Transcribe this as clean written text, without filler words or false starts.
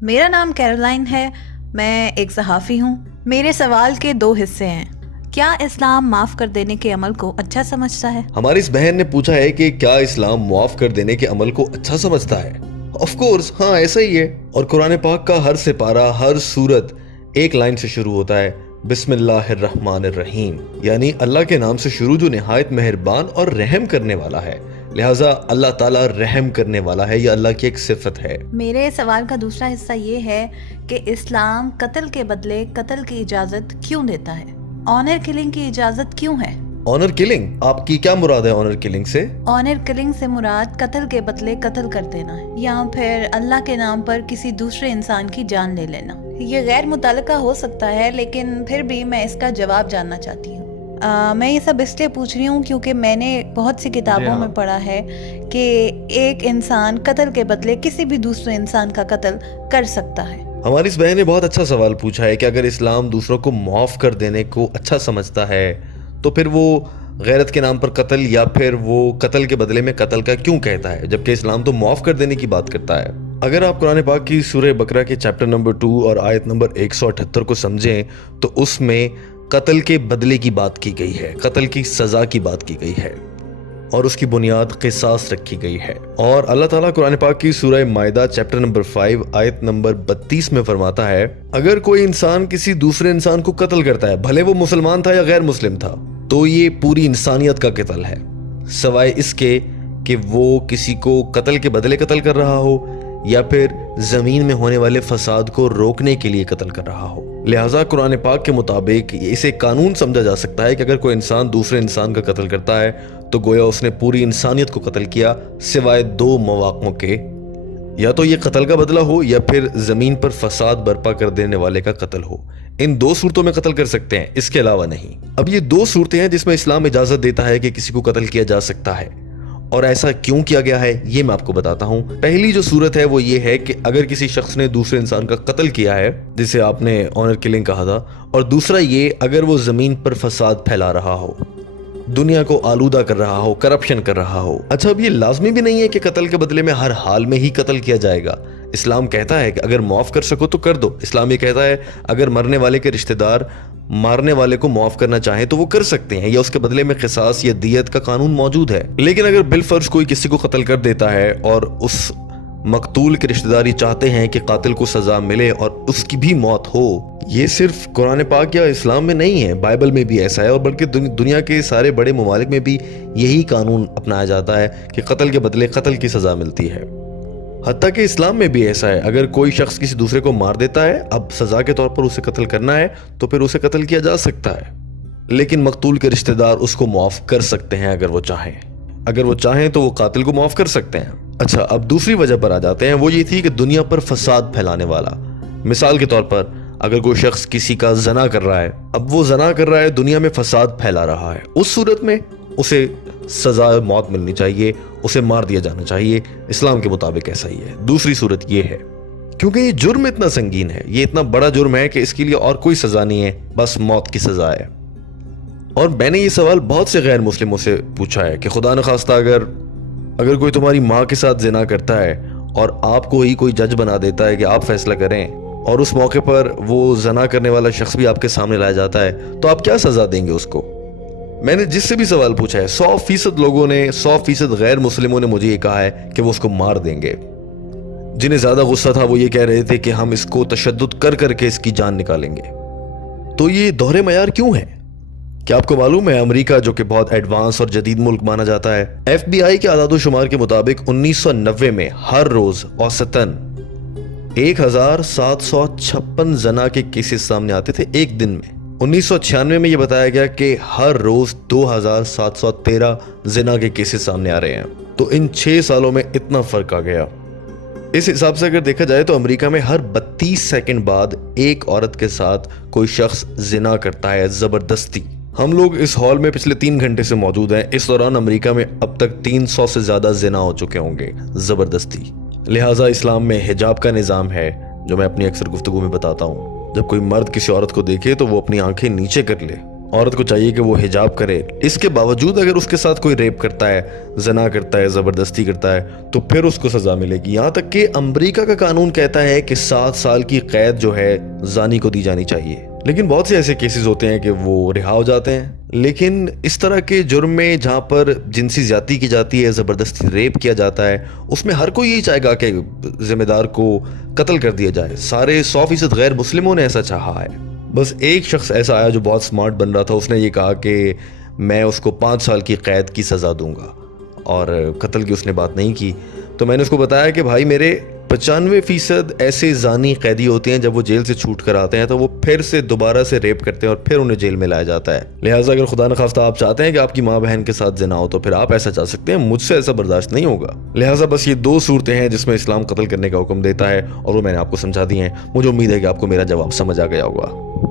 میرا نام کیرولائن ہے، میں ایک صحافی ہوں۔ میرے سوال کے 2 حصے ہیں۔ کیا اسلام معاف کر دینے کے عمل کو اچھا سمجھتا ہے؟ ہماری اس بہن نے پوچھا ہے کہ کیا اسلام معاف کر دینے کے عمل کو اچھا سمجھتا ہے؟ آف کورس ہاں، ایسا ہی ہے۔ اور قرآن پاک کا ہر سپارہ، ہر سورت ایک لائن سے شروع ہوتا ہے، بسم اللہ الرحمن الرحیم، یعنی اللہ کے نام سے شروع جو نہایت مہربان اور رحم کرنے والا ہے۔ لہٰذا اللہ تعالیٰ رحم کرنے والا ہے، یہ اللہ کی ایک صفت ہے۔ میرے سوال کا دوسرا حصہ یہ ہے کہ اسلام قتل کے بدلے قتل کی اجازت کیوں دیتا ہے؟ آنر کلنگ کی اجازت کیوں ہے؟ آنر کلنگ، آپ کی کیا مراد ہے آنر کلنگ سے؟ آنر کلنگ سے مراد قتل کے بدلے قتل کر دینا ہے، یا پھر اللہ کے نام پر کسی دوسرے انسان کی جان لے لینا۔ یہ غیر متعلقہ ہو سکتا ہے، لیکن پھر بھی میں اس کا جواب جاننا چاہتی ہوں۔ میں یہ سب اس لیے پوچھ رہی ہوں کیونکہ میں نے بہت سی کتابوں میں پڑھا ہے کہ ایک انسان قتل کے بدلے کسی بھی دوسرے انسان کا قتل کر سکتا ہے۔ ہماری اس بہن نے بہت اچھا سوال پوچھا ہے کہ اگر اسلام دوسروں کو معاف کر دینے کو اچھا سمجھتا ہے تو پھر وہ غیرت کے نام پر قتل یا پھر وہ قتل کے بدلے میں قتل کا کیوں کہتا ہے، جبکہ اسلام تو معاف کر دینے کی بات کرتا ہے۔ اگر آپ قرآن پاک کی سورہ بقرہ کے چیپٹر نمبر 2 اور آیت نمبر 178 کو سمجھیں تو اس میں قتل کے بدلے کی بات کی گئی ہے، قتل کی سزا کی بات کی گئی ہے، اور اس کی بنیاد قصاص رکھی گئی ہے۔ اور اللہ تعالیٰ قرآن پاک کی سورہ مائدہ چیپٹر نمبر 5 آیت نمبر 32 میں فرماتا ہے، اگر کوئی انسان کسی دوسرے انسان کو قتل کرتا ہے، بھلے وہ مسلمان تھا یا غیر مسلم تھا، تو یہ پوری انسانیت کا قتل ہے، سوائے اس کے کہ وہ کسی کو قتل کے بدلے قتل کر رہا ہو یا پھر زمین میں ہونے والے فساد کو روکنے کے لیے قتل کر رہا ہو۔ لہٰذا قرآن پاک کے مطابق اسے قانون سمجھا جا سکتا ہے کہ اگر کوئی انسان دوسرے انسان کا قتل کرتا ہے تو گویا اس نے پوری انسانیت کو قتل کیا، سوائے 2 مواقعوں کے، یا تو یہ قتل کا بدلہ ہو یا پھر زمین پر فساد برپا کر دینے والے کا قتل ہو۔ ان 2 صورتوں میں قتل کر سکتے ہیں، اس کے علاوہ نہیں۔ اب یہ 2 صورتیں ہیں جس میں اسلام اجازت دیتا ہے کہ کسی کو قتل کیا جا سکتا ہے، اور ایسا کیوں کیا گیا ہے یہ میں آپ کو بتاتا ہوں۔ پہلی جو صورت ہے وہ یہ ہے کہ اگر کسی شخص نے دوسرے انسان کا قتل کیا ہے، جسے آپ نے آنر کلنگ کہا تھا، اور دوسرا یہ اگر وہ زمین پر فساد پھیلا رہا ہو، دنیا کو آلودہ کر رہا ہو، کرپشن کر رہا ہو۔ اچھا، اب یہ لازمی بھی نہیں ہے کہ قتل کے بدلے میں ہر حال میں ہی قتل کیا جائے گا۔ اسلام کہتا ہے کہ اگر معاف کر سکو تو کر دو۔ اسلام یہ کہتا ہے اگر مرنے والے کے رشتہ دار مارنے والے کو معاف کرنا چاہیں تو وہ کر سکتے ہیں، یا اس کے بدلے میں قصاص یا دیت کا قانون موجود ہے۔ لیکن اگر بالفرض کوئی کسی کو قتل کر دیتا ہے اور اس مقتول کے رشتہ دار چاہتے ہیں کہ قاتل کو سزا ملے اور اس کی بھی موت ہو، یہ صرف قرآن پاک یا اسلام میں نہیں ہے، بائبل میں بھی ایسا ہے، اور بلکہ دنیا کے سارے بڑے ممالک میں بھی یہی قانون اپنایا جاتا ہے کہ قتل کے بدلے قتل کی سزا ملتی ہے۔ حتیٰ کہ اسلام میں بھی ایسا ہے، اگر کوئی شخص کسی دوسرے کو مار دیتا ہے، اب سزا کے طور پر اسے قتل کرنا ہے تو پھر اسے قتل کیا جا سکتا ہے، لیکن مقتول کے رشتہ دار اس کو معاف کر سکتے ہیں اگر وہ چاہیں۔ اگر وہ چاہیں تو وہ قاتل کو معاف کر سکتے ہیں۔ اچھا، اب دوسری وجہ پر آ جاتے ہیں، وہ یہ تھی کہ دنیا پر فساد پھیلانے والا۔ مثال کے طور پر اگر کوئی شخص کسی کا زنا کر رہا ہے، اب وہ زنا کر رہا ہے، دنیا میں فساد پھیلا رہا ہے، اس صورت میں اسے سزا موت ملنی چاہیے، اسے مار دیا جانا چاہیے۔ اسلام کے مطابق ایسا ہی ہے۔ دوسری صورت یہ ہے کیونکہ یہ جرم اتنا سنگین ہے، یہ اتنا بڑا جرم ہے کہ اس کے لیے اور کوئی سزا نہیں ہے، بس موت کی سزا ہے۔ اور میں نے یہ سوال بہت سے غیر مسلموں سے پوچھا ہے کہ خدا نخواستہ اگر کوئی تمہاری ماں کے ساتھ زنا کرتا ہے اور آپ کو ہی کوئی جج بنا دیتا ہے کہ آپ فیصلہ کریں، اور اس موقع پر وہ زنا کرنے والا شخص بھی آپ کے سامنے لایا جاتا ہے، تو آپ کیا سزا دیں گے اس کو؟ میں نے جس سے بھی سوال پوچھا ہے، 100% لوگوں نے، 100% غیر مسلموں نے مجھے یہ کہا ہے کہ وہ اس کو مار دیں گے۔ جنہیں زیادہ غصہ تھا وہ یہ کہہ رہے تھے کہ ہم اس کو تشدد کر کے اس کی جان نکالیں گے۔ تو یہ دوہرے معیار کیوں ہے؟ کیا آپ کو معلوم ہے امریکہ جو کہ بہت ایڈوانس اور جدید ملک مانا جاتا ہے، FBI کے اعداد و شمار کے مطابق 1990 میں ہر روز اوسطاً 1756 زنا کے کیسز سامنے آتے تھے ایک دن میں۔ 1996 میں یہ بتایا گیا کہ ہر روز 2713 زنا کے کیسز سامنے آ رہے ہیں۔ تو ان 6 سالوں میں اتنا فرق آ گیا۔ اس حساب سے اگر دیکھا جائے تو امریکہ میں ہر 32 سیکنڈ بعد ایک عورت کے ساتھ کوئی شخص زنا کرتا ہے زبردستی۔ ہم لوگ اس ہال میں پچھلے 3 گھنٹے سے موجود ہیں، اس دوران امریکہ میں اب تک 300 سے زیادہ زنا ہو چکے ہوں گے زبردستی۔ لہٰذا اسلام میں حجاب کا نظام ہے، جو میں اپنی اکثر گفتگو میں بتاتا ہوں۔ جب کوئی مرد کسی عورت کو دیکھے تو وہ اپنی آنکھیں نیچے کر لے عورت کو چاہیے کہ وہ حجاب کرے. اس کے باوجود اگر اس کے ساتھ کوئی ریپ کرتا ہے, زنا کرتا ہے, زبردستی کرتا ہے, تو پھر اس کو سزا ملے گی. یہاں تک کہ امریکہ کا قانون کہتا ہے کہ 7 سال کی قید جو ہے زانی کو دی جانی چاہیے. لیکن بہت سے ایسے کیسز ہوتے ہیں کہ وہ رہا ہو جاتے ہیں. لیکن اس طرح کے جرم میں جہاں پر جنسی زیادتی کی جاتی ہے, زبردستی ریپ کیا جاتا ہے, اس میں ہر کوئی یہی چاہے گا کہ ذمہ دار کو قتل کر دیا جائے. سارے 100% غیر مسلموں نے ایسا چاہا ہے. بس ایک شخص ایسا آیا جو بہت سمارٹ بن رہا تھا, اس نے یہ کہا کہ میں اس کو 5 سال کی قید کی سزا دوں گا, اور قتل کی اس نے بات نہیں کی. تو میں نے اس کو بتایا کہ بھائی میرے 95% ایسے زانی قیدی ہوتے ہیں جب وہ جیل سے چھوٹ کر آتے ہیں تو وہ پھر سے دوبارہ سے ریپ کرتے ہیں اور پھر انہیں جیل میں لایا جاتا ہے. لہٰذا اگر خدا نخواستہ آپ چاہتے ہیں کہ آپ کی ماں بہن کے ساتھ زنا ہو تو پھر آپ ایسا چاہ سکتے ہیں, مجھ سے ایسا برداشت نہیں ہوگا. لہٰذا بس یہ 2 صورتیں ہیں جس میں اسلام قتل کرنے کا حکم دیتا ہے, اور وہ میں نے آپ کو سمجھا دی ہیں. مجھے امید ہے کہ آپ کو میرا جواب سمجھ آ گیا ہوگا.